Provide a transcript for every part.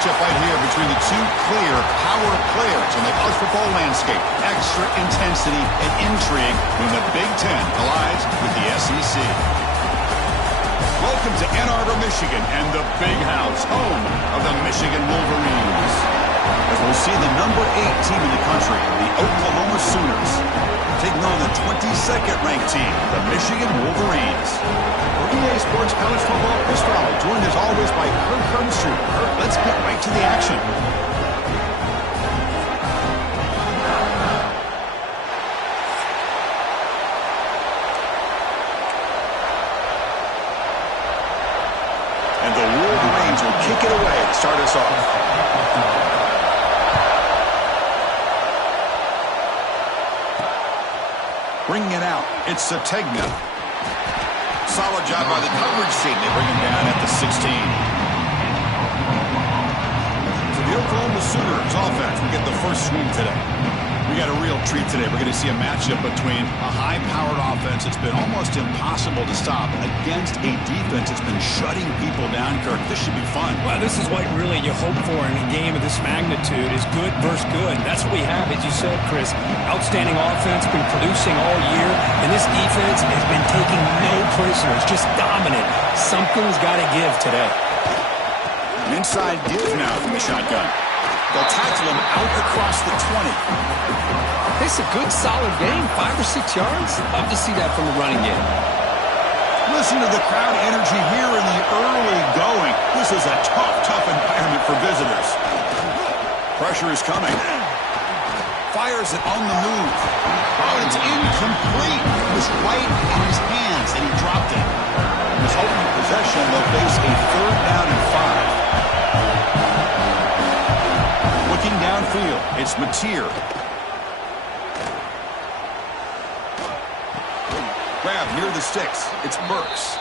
matchup right here between the two clear power players in the college football landscape. Extra intensity and intrigue when the Big Ten collides with the SEC. Welcome to Ann Arbor, Michigan, and the Big House, home of the Michigan Wolverines. As we'll see the number 8 team in the country, the Oklahoma Sooners, taking on the 22nd ranked team, the Michigan Wolverines. For EA Sports College Football, Chris Fowler, joined as always by Kirk Herbstreit. Kirk, let's get right to the action. And the Wolverines will kick it away to start us off. Bringing it out, it's Sategna. Solid job by the coverage team. They bring him down at the 16. So the Oklahoma Sooners offense will get the first swing today. We got a real treat today. We're going to see a matchup between a high-powered offense that's been almost impossible to stop against a defense that's been shutting people down, Kirk. This should be fun. Well, this is what really you hope for in a game of this magnitude is good versus good. And that's what we have, as you said, Chris. Outstanding offense, been producing all year. And this defense has been taking no prisoners, just dominant. Something's got to give today. An inside give now from the shotgun. They'll tackle him out across the 20. It's a good, solid game. 5 or 6 yards. Love to see that from the running game. Listen to the crowd energy here in the early going. This is a tough environment for visitors. Pressure is coming. Fires it on the move. Oh, it's incomplete. It was right in his hands, and he dropped it. He was holding possession. They'll face a 3rd down and 5. Looking downfield, it's Mateer. Grab near the sticks, it's Burks.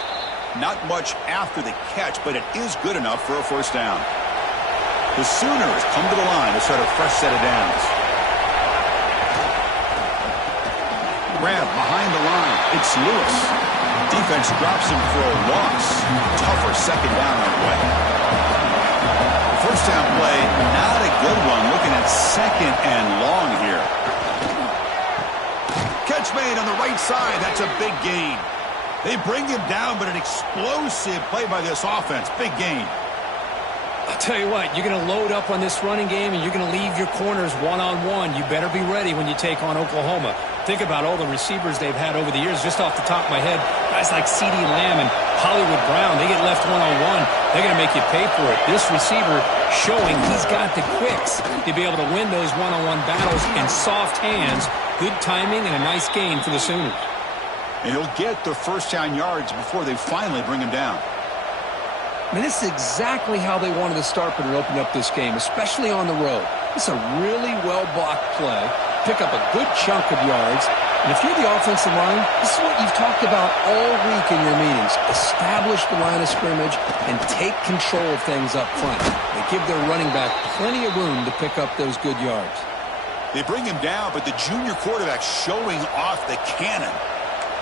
Not much after the catch, but it is good enough for a first down. The Sooners come to the line to start a fresh set of downs. Grab behind the line, it's Lewis. Defense drops him for a loss. Tougher second down on the way. First down play, not a good one. Looking at 2nd and long here. Catch made on the right side. That's a big gain. They bring him down, but an explosive play by this offense. Big gain. I'll tell you what, you're going to load up on this running game, and you're going to leave your corners one-on-one. You better be ready when you take on Oklahoma. Think about all the receivers they've had over the years. Just off the top of my head, guys like CeeDee Lamb and Hollywood Brown, they get left one-on-one. They're going to make you pay for it. This receiver showing he's got the quicks to be able to win those one-on-one battles in soft hands. Good timing and a nice gain for the Sooners. And he'll get the first down yards before they finally bring him down. I mean, this is exactly how they wanted to start when they opened up this game, especially on the road. It's a really well-blocked play. Pick up a good chunk of yards. And if you're the offensive line, this is what you've talked about all week in your meetings. Establish the line of scrimmage and take control of things up front. They give their running back plenty of room to pick up those good yards. They bring him down, but the junior quarterback showing off the cannon.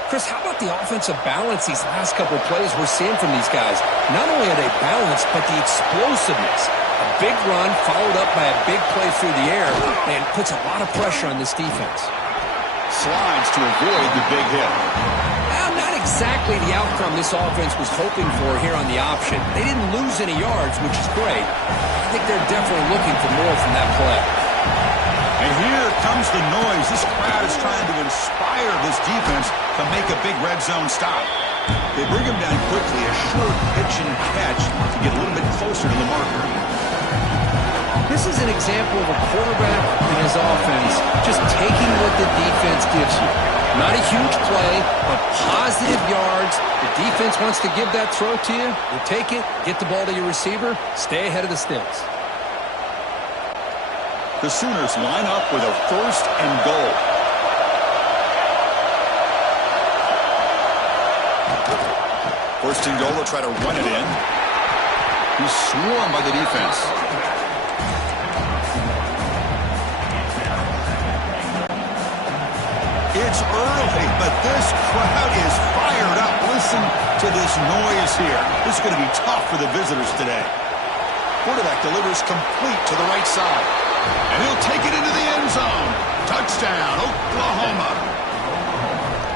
Chris, how about the offensive balance these last couple of plays we're seeing from these guys? Not only are they balanced, but the explosiveness. A big run followed up by a big play through the air and puts a lot of pressure on this defense. Slides to avoid the big hit. Well, not exactly the outcome this offense was hoping for here on the option. They didn't lose any yards, which is great. I think they're definitely looking for more from that play. And here comes the noise. This crowd is trying to inspire this defense to make a big red zone stop. They bring him down quickly, a short pitch and catch to get a little bit closer to the marker. This is an example of a quarterback and his offense just taking what the defense gives you. Not a huge play, but positive yards. The defense wants to give that throw to you. You take it, get the ball to your receiver, stay ahead of the sticks. The Sooners line up with a 1st and goal. First and goal, they'll try to run it in. He's swarmed by the defense. It's early, but this crowd is fired up. Listen to this noise here. This is going to be tough for the visitors today. Quarterback delivers complete to the right side. And he'll take it into the end zone. Touchdown, Oklahoma.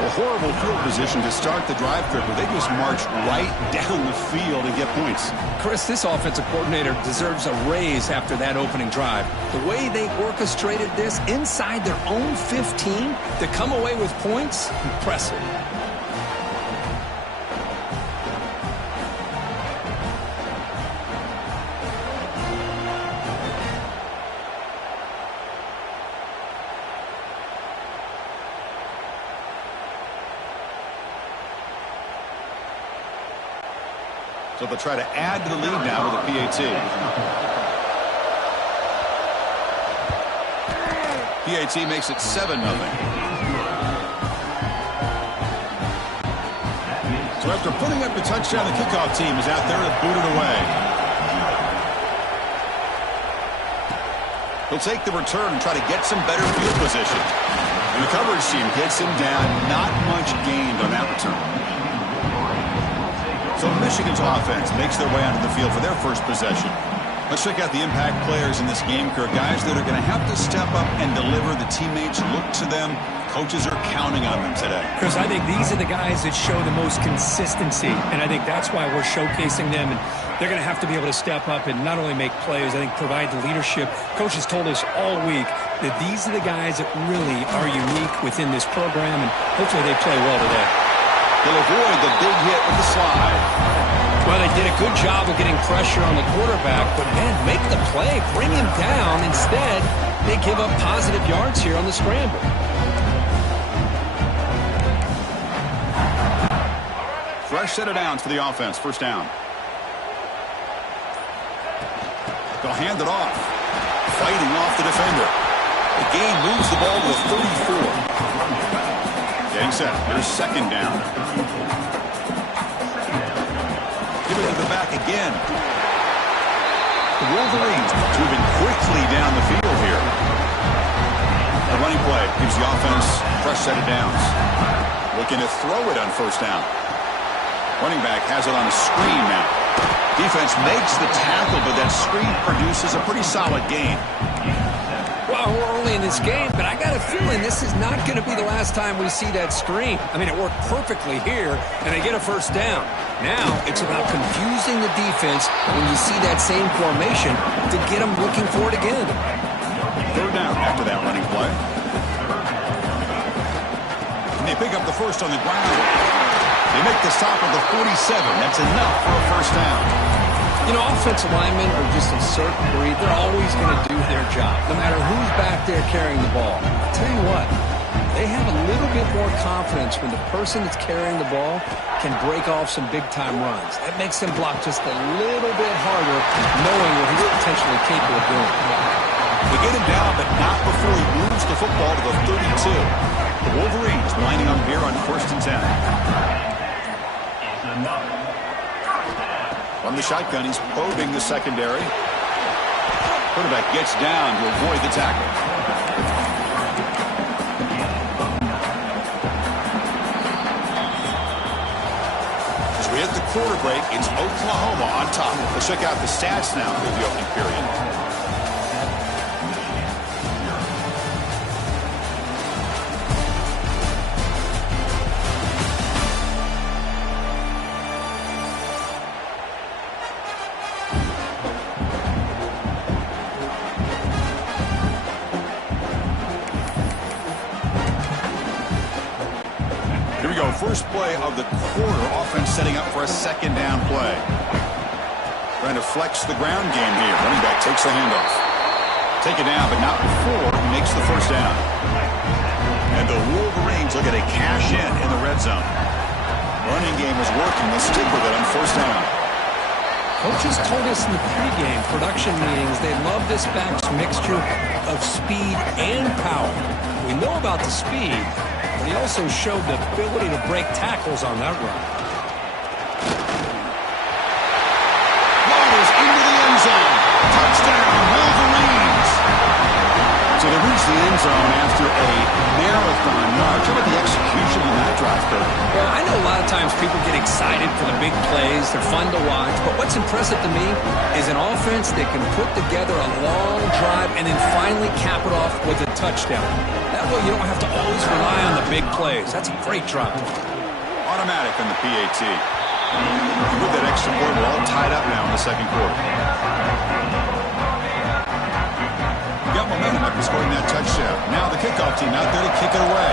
A horrible field position to start the drive, but they just marched right down the field and get points. Chris, this offensive coordinator deserves a raise after that opening drive. The way they orchestrated this inside their own 15 to come away with points, impressive. So they'll try to add to the lead now with a PAT. PAT makes it 7-0. So after putting up the touchdown, the kickoff team is out there to boot it away. He'll take the return and try to get some better field position. And the coverage team gets him down. Not much gained on that return. So Michigan's offense makes their way onto the field for their first possession. Let's check out the impact players in this game, Kirk. Guys that are going to have to step up and deliver. The teammates look to them. Coaches are counting on them today. Chris, I think these are the guys that show the most consistency, and I think that's why we're showcasing them. And they're going to have to be able to step up and not only make plays, I think provide the leadership. Coaches told us all week that these are the guys that really are unique within this program, and hopefully they play well today. He'll avoid the big hit with the slide. Well, they did a good job of getting pressure on the quarterback, but, man, make the play, bring him down. Instead, they give up positive yards here on the scramble. Fresh set of downs for the offense. First down. They'll hand it off. Fighting off the defender. The gain moves the ball to the 34. Getting set. Here's second down. Give it to the back again. The Wolverines moving quickly down the field here. A running play gives the offense a fresh set of downs. Looking to throw it on first down. Running back has it on a screen now. Defense makes the tackle, but that screen produces a pretty solid gain. Well, we're early in this game, but I got a feeling this is not going to be the last time we see that screen. I mean, it worked perfectly here, and they get a first down. Now, it's about confusing the defense when you see that same formation to get them looking for it again. Third down after that running play. And they pick up the first on the ground. They make the stop at the 47. That's enough for a first down. You know, offensive linemen are just a certain breed. They're always going to do their job, no matter who's back there carrying the ball. I'll tell you what, they have a little bit more confidence when the person that's carrying the ball can break off some big-time runs. That makes them block just a little bit harder, knowing what he's potentially capable of doing. They get him down, but not before he moves the football to the 32. The Wolverines lining up here on 1st and 10. From the shotgun, he's probing the secondary. Quarterback gets down to avoid the tackle. As we hit the quarter break, it's Oklahoma on top. Let's check out the stats now for the opening period. First play of the quarter, offense setting up for a second down play. Trying to flex the ground game here. Running back takes the handoff. Take it down, but not before he makes the first down. And the Wolverines look at a cash in the red zone. Running game is working. They'll stick with it on first down. Coaches told us in the pregame production meetings they love this back's mixture of speed and power. We know about the speed, but he also showed the ability to break tackles on that run. Ball is into the end zone. Touchdown, Wolverines. So they reach the end zone after a marathon march. How about the execution on that drive, Kirk? Well, I know a lot of times times people get excited for the big plays. They're fun to watch. But what's impressive to me is an offense that can put together a long drive and then finally cap it off with a touchdown. That way you don't have to always rely on the big plays. That's a great drive. Automatic on the PAT. With that extra point, we're all tied up now in the second quarter. Got momentum after scoring that touchdown. Now the kickoff team out there to kick it away.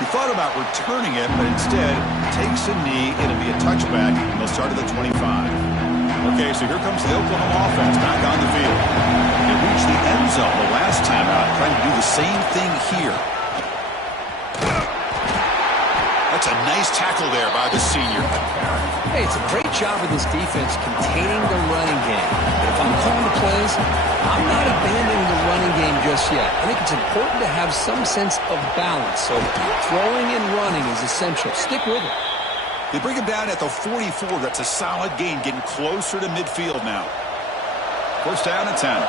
He thought about returning it, but instead takes a knee. It'll be a touchback, and they'll start at the 25. Okay, so here comes the Oklahoma offense back on the field. They reached the end zone the last time out, trying to do the same thing here. That's a nice tackle there by the senior. Hey, it's a great job of this defense containing the running game. But if I'm calling the plays, I'm not abandoning the running game just yet. I think it's important to have some sense of balance. So throwing and running is essential. Stick with it. They bring him down at the 44. That's a solid gain, getting closer to midfield now. First down and 10.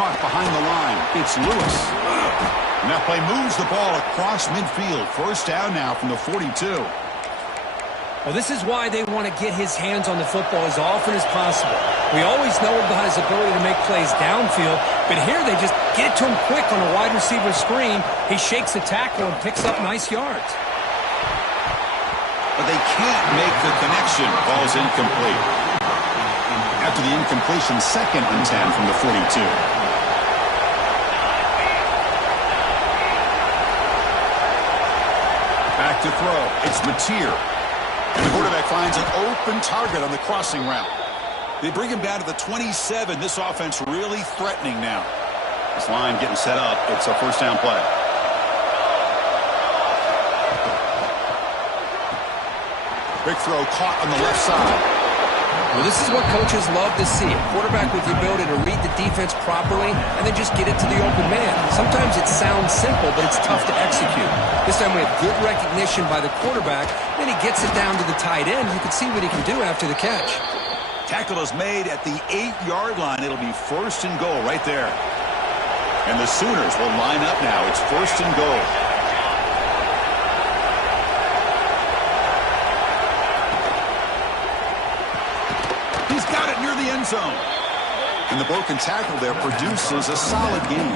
Caught behind the line. It's Lewis. And that play moves the ball across midfield. First down now from the 42. Well, this is why they want to get his hands on the football as often as possible. We always know about his ability to make plays downfield, but here they just get it to him quick on a wide receiver screen. He shakes the tackle and picks up nice yards. But they can't make the connection. Ball's incomplete. After the incompletion, second and 10 from the 42. Back to throw. It's Mateer. And the quarterback finds an open target on the crossing route. They bring him down to the 27. This offense really threatening now. This line getting set up. It's a first down play. Big throw caught on the left side. Well, this is what coaches love to see. A quarterback with the ability to read the defense properly and then just get it to the open man. Sometimes it sounds simple, but it's tough to execute. This time we have good recognition by the quarterback. Then he gets it down to the tight end. You can see what he can do after the catch. Tackle is made at the 8-yard line. It'll be first and goal right there. And the Sooners will line up now. It's first and goal. He's got it near the end zone. And the broken tackle there produces a solid gain.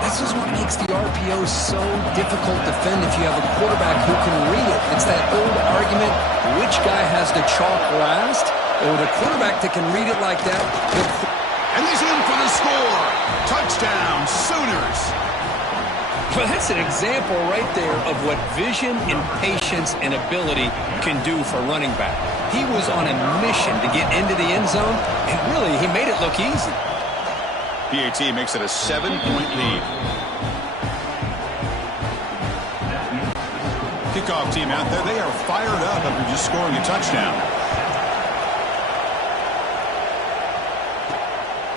This is what makes the RPO so difficult to defend if you have a quarterback who can read it. It's that old argument, which guy has the chalk last? Or the quarterback that can read it like that. And he's in for the score. Touchdown, Sooners. Well, that's an example right there of what vision and patience and ability can do for running back. He was on a mission to get into the end zone, and really, he made it look easy. PAT makes it a 7-point lead. Kickoff team out there, they are fired up after just scoring a touchdown.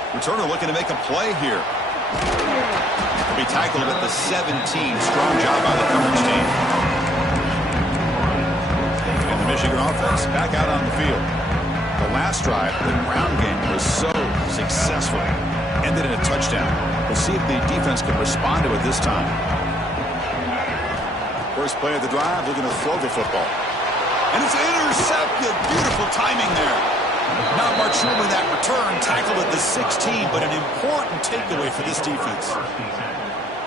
Returner looking to make a play here. He'll be tackled at the 17. Strong job by the coverage team. And the Michigan offense back out on the field. The last drive, the ground game was so successful. Ended in a touchdown. We'll see if the defense can respond to it this time. First play of the drive, looking to throw the football. And it's intercepted. Beautiful timing there. Not much room in that return. Tackled at the 16, but an important takeaway for this defense.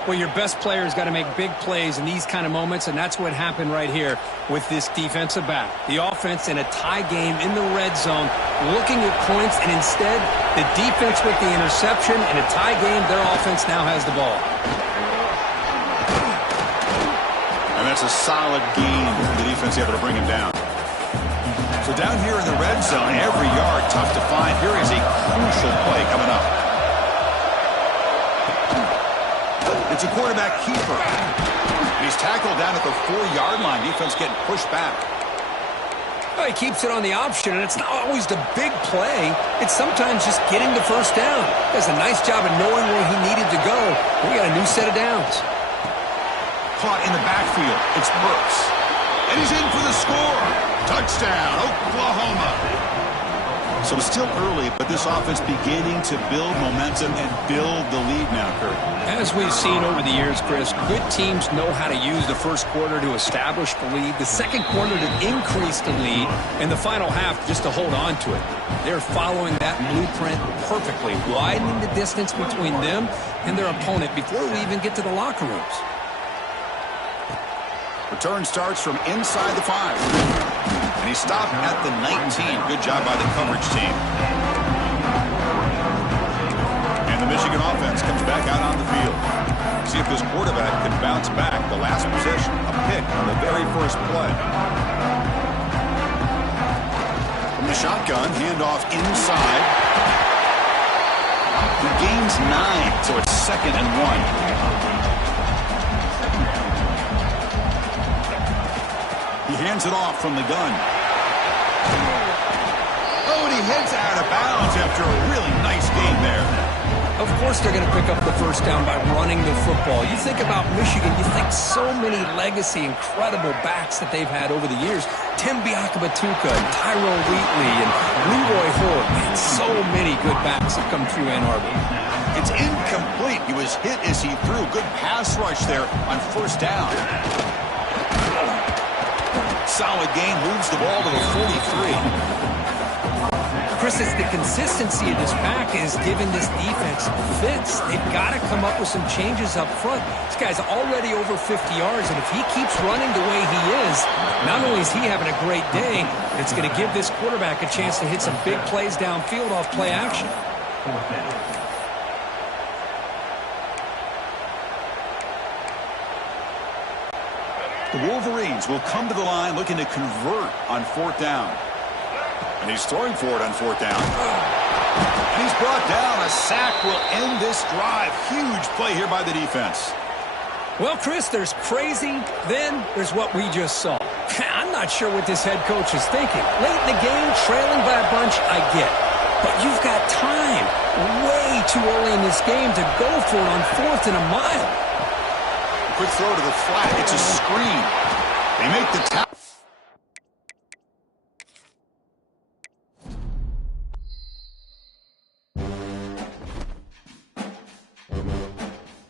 Well, your best players got to make big plays in these kind of moments, and that's what happened right here with this defensive back. The offense in a tie game in the red zone, looking at points, and instead, the defense with the interception. In a tie game, their offense now has the ball. And that's a solid gain. The defense able to bring him down. So down here in the red zone, every yard tough to find. Here is a crucial play coming up. It's a quarterback keeper. He's tackled down at the 4-yard line. Defense getting pushed back. Well, he keeps it on the option, and it's not always the big play. It's sometimes just getting the first down. He does a nice job of knowing where he needed to go. We got a new set of downs. Caught in the backfield. It's Brooks. And he's in for the score. Touchdown, Oklahoma. So it's still early, but this offense beginning to build momentum and build the lead now, Kurt. As we've seen over the years, Chris, good teams know how to use the first quarter to establish the lead, the second quarter to increase the lead, and the final half just to hold on to it. They're following that blueprint perfectly, widening the distance between them and their opponent before we even get to the locker rooms. Return starts from inside the 5. And he stopped at the 19. Good job by the coverage team. And the Michigan offense comes back out on the field. See if this quarterback can bounce back. The last possession, a pick on the very first play. From the shotgun, handoff inside. He gains 9, so it's 2nd and 1. He hands it off from the gun. Oh, and he heads out of bounds after a really nice game there. Of course they're going to pick up the first down by running the football. You think about Michigan, you think so many legacy, incredible backs that they've had over the years. Tim Biakabatuka and Tyrone Wheatley and Leroy Hoare. Man, so many good backs have come through Ann Arbor. It's incomplete. He was hit as he threw. Good pass rush there on first down. Solid gain, moves the ball to the 43. Chris, it's the consistency of this pack is giving this defense fits. They've got to come up with some changes up front. This guy's already over 50 yards, and if he keeps running the way he is, not only is he having a great day, it's going to give this quarterback a chance to hit some big plays downfield off play action. The Wolverines will come to the line looking to convert on 4th down. And he's throwing for it on 4th down. And he's brought down. A sack will end this drive. Huge play here by the defense. Well, Chris, there's crazy, then there's what we just saw. I'm not sure what this head coach is thinking. Late in the game, trailing by a bunch, I get it. But you've got time, way too early in this game to go for it on 4th and a mile. Quick throw to the flat. It's a screen. They make the tackle.